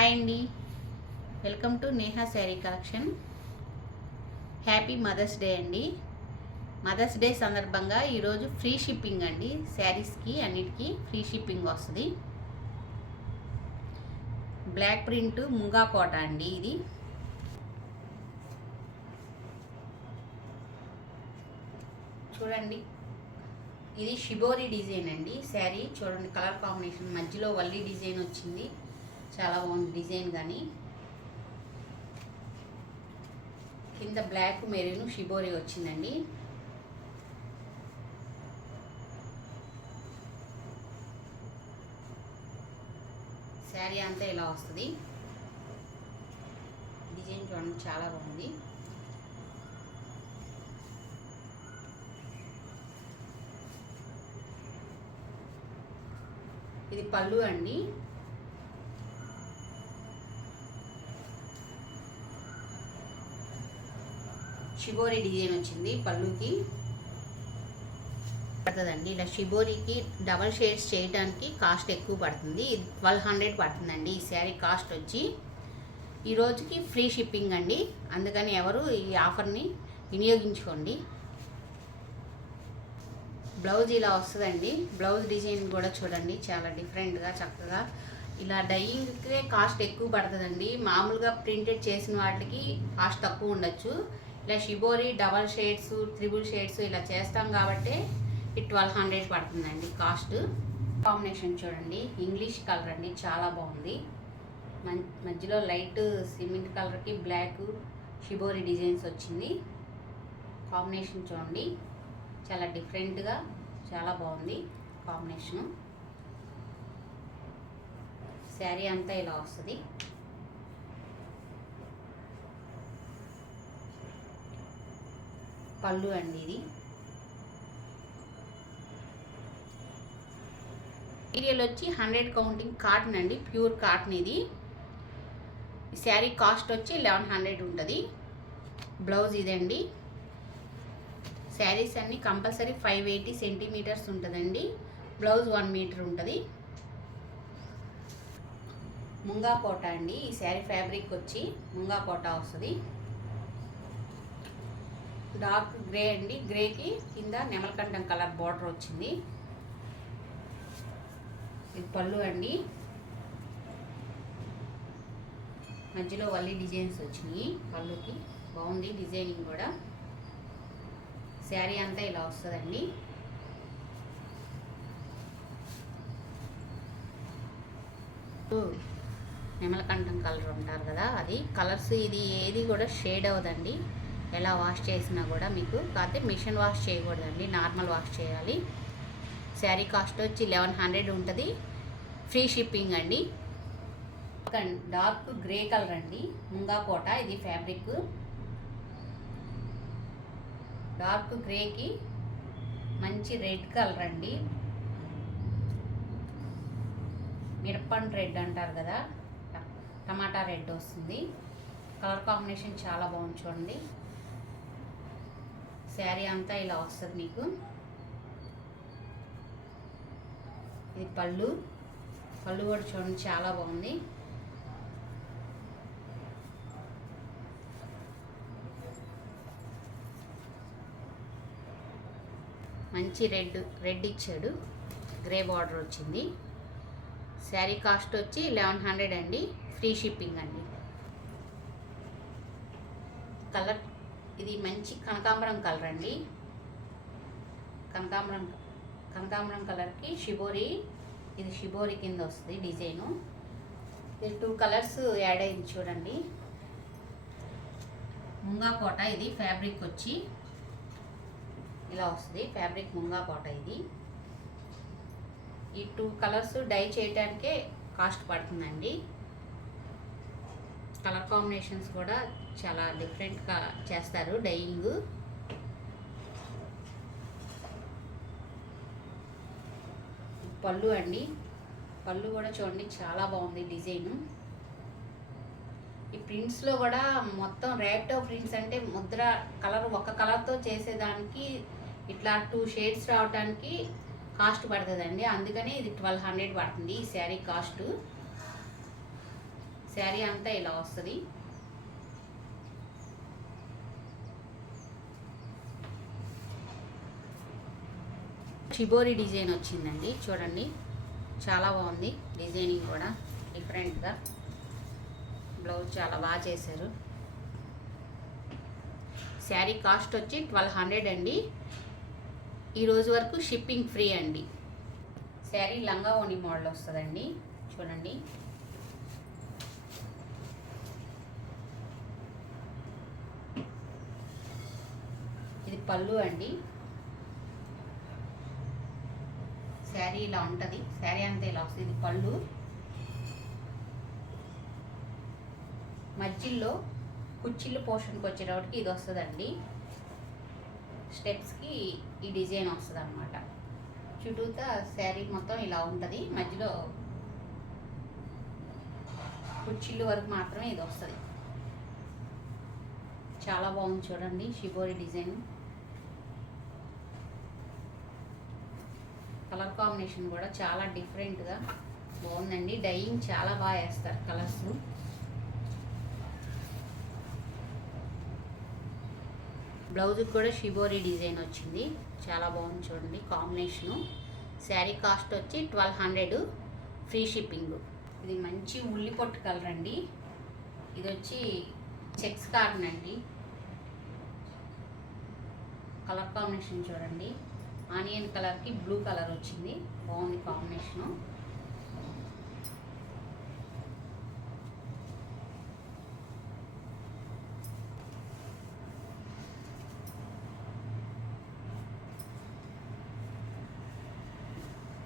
Hi అండి, welcome to Neha sari collection. Happy mother's day అండి. Mother's day సందర్భంగా ఈరోజు ఫ్రీ షిప్పింగ్ అండి. శారీస్కి అన్నిటికీ ఫ్రీ షిప్పింగ్ వస్తుంది. బ్లాక్ ప్రింట్ ముంగా కోట అండి. ఇది చూడండి, ఇది షిబోరి డిజైన్ అండి. శారీ చూడండి, కలర్ కాంబినేషన్ మధ్యలో వల్లి డిజైన్ వచ్చింది. చాలా బాగుంది డిజైన్. కానీ కింద బ్లాక్ మెరూన్ షిబోరి వచ్చిందండి. శారీ అంతా ఇలా వస్తుంది. డిజైన్ చూడండి, చాలా బాగుంది. ఇది పళ్ళు అండి. షిబోరి డిజైన్ వచ్చింది పళ్ళుకి పడుతుందండి. ఇలా షిబోరికి డబల్ షేడ్స్ చేయడానికి కాస్ట్ ఎక్కువ పడుతుంది. 1200 పడుతుందండి. ఈ శారీ కాస్ట్ వచ్చి ఈ రోజుకి ఫ్రీ షిప్పింగ్ అండి. అందుకని ఎవరు ఈ ఆఫర్ని వినియోగించుకోండి. బ్లౌజ్ ఇలా వస్తుందండి. బ్లౌజ్ డిజైన్ కూడా చూడండి, చాలా డిఫరెంట్గా చక్కగా. ఇలా డైయింగ్కే కాస్ట్ ఎక్కువ పడుతుందండి. మామూలుగా ప్రింటెడ్ చేసిన వాటికి కాస్ట్ తక్కువ ఉండొచ్చు. ఇలా shibori double shades, triple shades ఇలా చేస్తాం కాబట్టి 1200 పడుతుందండి కాస్ట్. కాంబినేషన్ చూడండి, ఇంగ్లీష్ కలర్ అండి, చాలా బాగుంది. మధ్యలో లైట్ సిమెంట్ కలర్కి బ్లాక్ షిబోరి డిజైన్స్ వచ్చింది. కాంబినేషన్ చూడండి, చాలా డిఫరెంట్గా చాలా బాగుంది కాంబినేషను. శారీ అంతా ఇలా వస్తుంది. పళ్ళు అండి. ఇది మెటీరియల్ వచ్చి 100 కౌంటింగ్ కాటన్ అండి, ప్యూర్ కాటన్. ఇది శారీ కాస్ట్ వచ్చి 1100 ఉంటుంది. బ్లౌజ్ ఇదండి. శారీస్ అన్నీ కంపల్సరీ 580 సెంటీమీటర్స్ ఉంటుందండి. బ్లౌజ్ 1 మీటర్ ఉంటుంది. ముంగా కోట అండి. ఈ శారీ ఫ్యాబ్రిక్ వచ్చి ముంగా కోట వస్తుంది. డార్క్ గ్రే అండి. గ్రేకి కింద నెమలకంఠం కలర్ బార్డర్ వచ్చింది. ఇది పళ్ళు అండి. మధ్యలో వల్లి డిజైన్స్ వచ్చినాయి పళ్ళుకి. బాగుంది డిజైనింగ్ కూడా. శారీ అంతా ఇలా వస్తుందండి. నెమలకంఠం కలర్ ఉంటారు కదా, అది కలర్స్. ఇది ఏది కూడా షేడ్ అవ్వదండి. ఎలా వాష్ చేసినా కూడా మీకు. కాకపోతే మిషన్ వాష్ చేయకూడదండి, నార్మల్ వాష్ చేయాలి. శారీ కాస్ట్ వచ్చి 1100 ఉంటుంది. ఫ్రీ షిప్పింగ్ అండి. డార్క్ గ్రే కలర్ అండి, ముంగా కోట. ఇది ఫ్యాబ్రిక్ డార్క్ గ్రేకి మంచి రెడ్ కలర్ అండి. మిరపండు రెడ్ అంటారు కదా, టమాటా రెడ్ వస్తుంది. కలర్ కాంబినేషన్ చాలా బాగుంది చూడండి. శారీ అంతా ఇలా వస్తుంది మీకు. ఇది పళ్ళు. పళ్ళు కూడా చూడండి, చాలా బాగుంది. మంచి రెడ్ ఇచ్చాడు. గ్రే బార్డర్ వచ్చింది. శారీ కాస్ట్ వచ్చి 1100 అండి. ఫ్రీ షిప్పింగ్ అండి. కలర్ ఇది మంచి కనకాంబరం కలర్ అండి. కనకాంబరం కలర్కి షిబోరి. ఇది షిబోరి కింద వస్తుంది డిజైను. ఇది 2 కలర్స్ యాడ్ అయింది చూడండి. ముంగా కోట. ఇది ఫ్యాబ్రిక్ వచ్చి ఇలా వస్తుంది. ఫ్యాబ్రిక్ ముంగా కోట. ఇది ఈ 2 కలర్స్ డై చేయడానికే కాస్ట్ పడుతుందండి. కలర్ కాంబినేషన్స్ కూడా చాలా డిఫరెంట్గా చేస్తారు డైయింగ్. పళ్ళు అండి. పళ్ళు కూడా చూడండి, చాలా బాగుంది డిజైను. ఈ ప్రింట్స్లో కూడా మొత్తం ర్యాప్టో ప్రింట్స్ అంటే ముద్ర కలర్ ఒక కలర్తో చేసేదానికి ఇట్లా 2 షేడ్స్ రావడానికి కాస్ట్ పడుతుందండి. అందుకని ఇది 1200 పడుతుంది ఈ శారీ కాస్ట్. శారీ అంతా ఇలా వస్తుంది. షిబోరి డిజైన్ వచ్చిందండి, చూడండి చాలా బాగుంది. డిజైనింగ్ కూడా డిఫరెంట్గా, బ్లౌజ్ చాలా బాగా చేశారు. శారీ కాస్ట్ వచ్చి 1200 అండి. ఈరోజు వరకు షిప్పింగ్ ఫ్రీ అండి. శారీ లంగా ఓణి మోడల్ వస్తుందండి, చూడండి. ఇది పళ్ళు అండి. శారీ ఇలా ఉంటుంది, శారీ అంతా ఇలా వస్తుంది. ఇది పళ్ళు, మధ్యలో కుచ్చిళ్ళు పోర్షన్కి వచ్చేటప్పటికి ఇది వస్తుందండి. స్టెప్స్కి ఈ డిజైన్ వస్తుంది అన్నమాట. చుట్టూతా శారీ మొత్తం ఇలా ఉంటుంది, మధ్యలో కుచ్చిళ్ళు వరకు మాత్రమే ఇది వస్తుంది. చాలా బాగుంది చూడండి షిబోరి డిజైన్. కలర్ కాంబినేషన్ కూడా చాలా డిఫరెంట్గా బాగుందండి. డైయింగ్ చాలా బాగా వేస్తారు కలర్స్. బ్లౌజ్కి కూడా షిబోరి డిజైన్ వచ్చింది, చాలా బాగుంది చూడండి కాంబినేషను. శారీ కాస్ట్ వచ్చి 1200, ఫ్రీ షిప్పింగ్. ఇది మంచి ఉల్లి పొట్టు కలర్ అండి. ఇది వచ్చి చెక్స్ కాటన్ అండి. కలర్ కాంబినేషన్ చూడండి, ఆనియన్ కలర్కి బ్లూ కలర్ వచ్చింది, బాగుంది కాంబినేషను.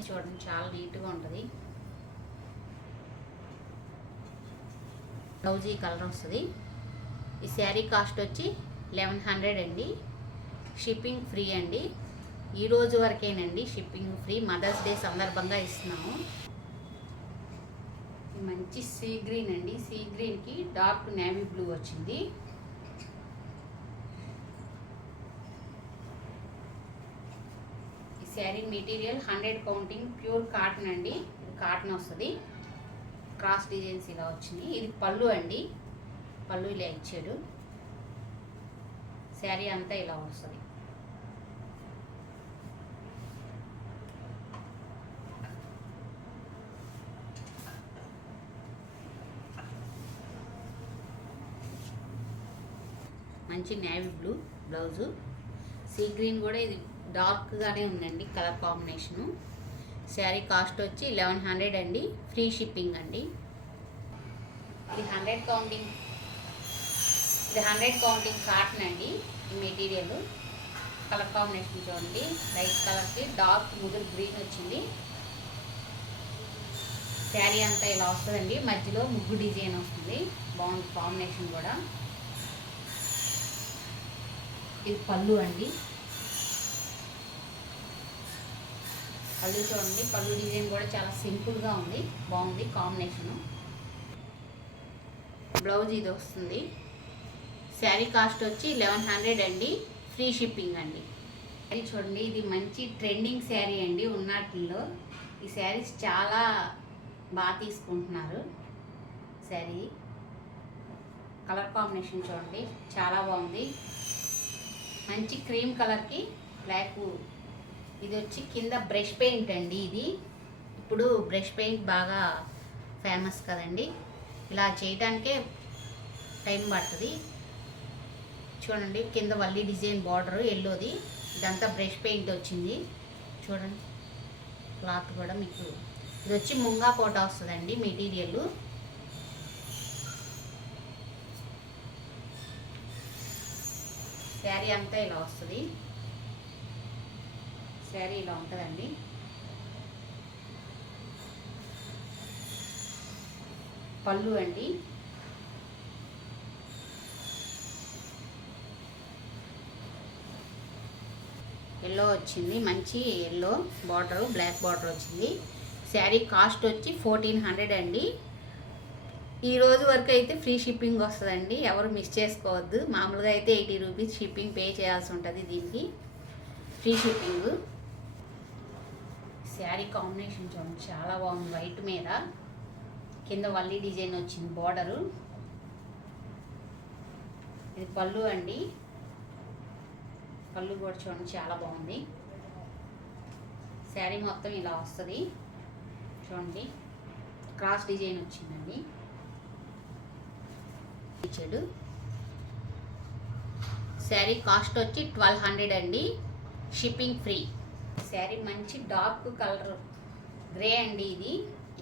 చూడండి చాలా నీట్గా ఉంటుంది. బ్లౌజ్ ఈ కలర్ వస్తుంది. ఈ శారీ కాస్ట్ వచ్చి 1100 అండి. షిప్పింగ్ ఫ్రీ అండి. ఈ రోజు వరకేనండి షిప్పింగ్ ఫ్రీ. మదర్స్ డే సందర్భంగా ఇస్తున్నాము. మంచి సీ గ్రీన్ అండి. సీ గ్రీన్కి డార్క్ నేవీ బ్లూ వచ్చింది. Sari material 100 counting, pure cotton అండి. ఇది కాటన్ వస్తుంది. క్రాస్ డిజైన్స్ ఇలా వచ్చినాయి. ఇది పళ్ళు అండి, పళ్ళు ఇలా ఇచ్చాడు. శారీ అంతా ఇలా వస్తుంది. మంచి navy blue blouse. Sea green కూడా ఇది డార్క్గానే ఉందండి కలర్ కాంబినేషను. శారీ కాస్ట్ వచ్చి 1100 అండి, ఫ్రీ షిప్పింగ్ అండి. ఇది 100 కౌంటింగ్ కాటన్ అండి. ఈ మెటీరియల్ కలర్ కాంబినేషన్ చూడండి, లైట్ కలర్కి డార్క్ ముదురు గ్రీన్ వచ్చింది. శారీ అంతా ఇలా వస్తుందండి, మధ్యలో ముగ్గు డిజైన్ వస్తుంది, బాగుంది కాంబినేషన్ కూడా. ఇది పళ్ళు అండి. పళ్ళు చూడండి, పళ్ళు డిజైన్ కూడా చాలా సింపుల్గా ఉంది, బాగుంది కాంబినేషను. బ్లౌజ్ ఇది వస్తుంది. శారీ కాస్ట్ వచ్చి 1100 అండి, ఫ్రీ షిప్పింగ్ అండి. శారీ చూడండి, ఇది మంచి ట్రెండింగ్ శారీ అండి ఉన్నట్లో. ఈ శారీస్ చాలా బాగా తీసుకుంటున్నారు. శారీ కలర్ కాంబినేషన్ చూడండి చాలా బాగుంది. మంచి క్రీమ్ కలర్కి బ్లాక్. ఇది వచ్చి కింద బ్రష్ పెయింట్ అండి. ఇది ఇప్పుడు బ్రష్ పెయింట్ బాగా ఫేమస్ కదండి, ఇలా చేయడానికే టైం పడుతుంది. చూడండి కింద వల్లి డిజైన్ బార్డర్ ఎల్లోది, ఇదంతా బ్రష్ పెయింట్ వచ్చింది. చూడండి క్లాత్ కూడా మీకు ఇది వచ్చి ముంగా కోట వస్తుందండి మెటీరియల్. శారీ అంతా ఇలా వస్తుంది. శారీ ఇలా ఉంటుందండి. పళ్ళు అండి. ఎల్లో వచ్చింది, మంచి ఎల్లో బార్డర్, బ్లాక్ బార్డర్ వచ్చింది. శారీ కాస్ట్ వచ్చి 1400 అండి. ఈ రోజు వరకు అయితే ఫ్రీ షిప్పింగ్ వస్తుందండి, ఎవరు మిస్ చేసుకోవద్దు. మామూలుగా అయితే 80 రూపీస్ షిప్పింగ్ పే చేయాల్సి ఉంటుంది, దీనికి ఫ్రీ షిప్పింగ్. శారీ కాంబినేషన్ చూడండి చాలా బాగుంది, వైట్ మీద కింద వల్లి డిజైన్ వచ్చింది బార్డరు. ఇది పళ్ళు అండి. పళ్ళు కూడా చూడండి చాలా బాగుంది. శారీ మొత్తం ఇలా వస్తుంది చూడండి. క్రాస్ డిజైన్ వచ్చిందండి. ఇచ్చాడు. శారీ కాస్ట్ వచ్చి 1200 అండి. Shipping free. శారీ మంచి డార్క్ కలర్ గ్రే అండి. ఇది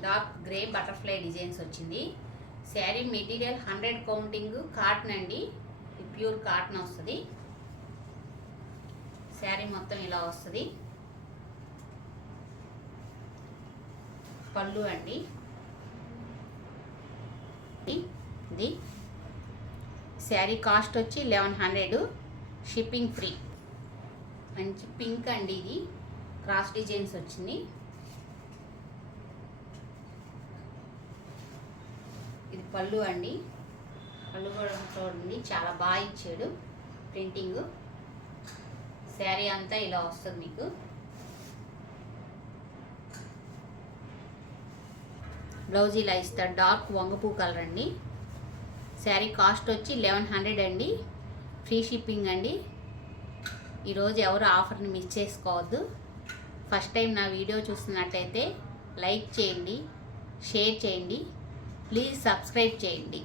డార్క్ గ్రే బటర్ఫ్లై డిజైన్స్ వచ్చింది. శారీ మెటీరియల్ 100 కౌంటింగ్ కాటన్ అండి. ప్యూర్ కాటన్ వస్తుంది. శారీ మొత్తం ఇలా వస్తుంది. పళ్ళు అండి. ఇది శారీ కాస్ట్ వచ్చి 1100. Shipping free. మంచి పింక్ అండి. ఇది క్రాస్ డిజైన్స్ వచ్చింది. ఇది పళ్ళు అండి. పళ్ళు కూడా చూడండి చాలా బాగా ఇచ్చాడు ప్రింటింగ్. శారీ అంతా ఇలా వస్తుంది మీకు. బ్లౌజ్ ఇలా ఇస్తాడు. డార్క్ వంగపూ కలర్ అండి. శారీ కాస్ట్ వచ్చి 1100 అండి. ఫ్రీ షిప్పింగ్ అండి. ఈరోజు ఎవరు ఆఫర్ని మిస్ చేసుకోవద్దు. ఫస్ట్ టైం నా వీడియో చూస్తున్నట్టయితే లైక్ చేయండి, షేర్ చేయండి, ప్లీజ్ సబ్స్క్రైబ్ చేయండి.